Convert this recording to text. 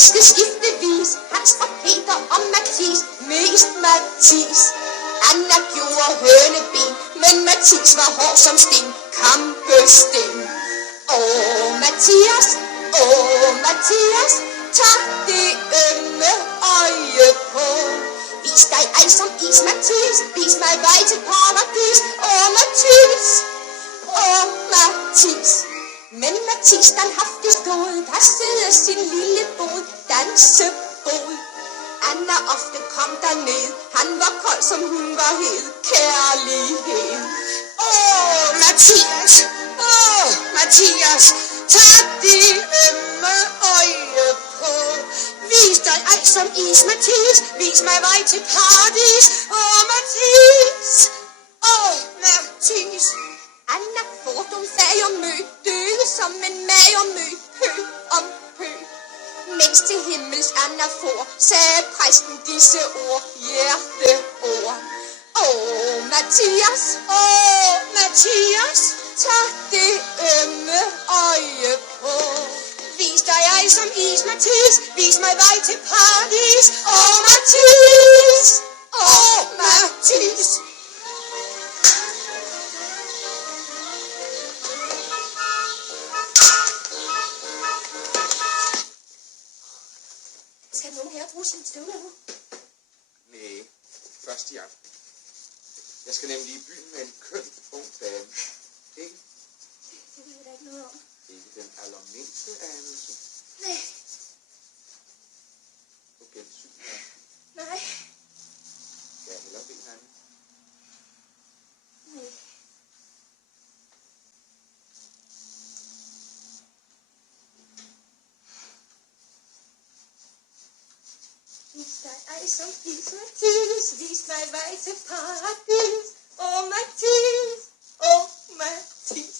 elskede skiftevis Hans og Peter og Mathis, mest Mathis. Anna gjorde høneben, men Mathis var hård som sten, kampesten. Mathias, tag det ømme øje på. Vis dig ej som is, Mathis, vis mig vej til paradis. Mathis. Men Mathis, den haftig stod, passede sin lille bod, dansebod. Anna ofte kom derned, han var kold som hun var hed, kærlighed. Mathias, tag det ømme øje på. Vis dig ej som is, Mathis, vis mig vej til paradis. Mathis. Anna fordum fagermø, døde som en magermø, pø om pø. Mens til himmels Anna for, sagde præsten disse ord, hjerteord. Mathias, tag det ømme øje på. Vis dig ej som is, Mathis, vis mig vej til paradis. Mathis. Skal nogen her bruge sin støvler nu? Nej, først i aften. Jeg skal nemlig i byen med en køn ung dame. Ikke? Det ved jeg da ikke noget om. Ikke den allermindste anelse. Nej. På gensyn her. Nej. Skal jeg hellere bede hende? Nej. Vis dig ej som is, Mathis, vis mig vej til paradis. Mathis.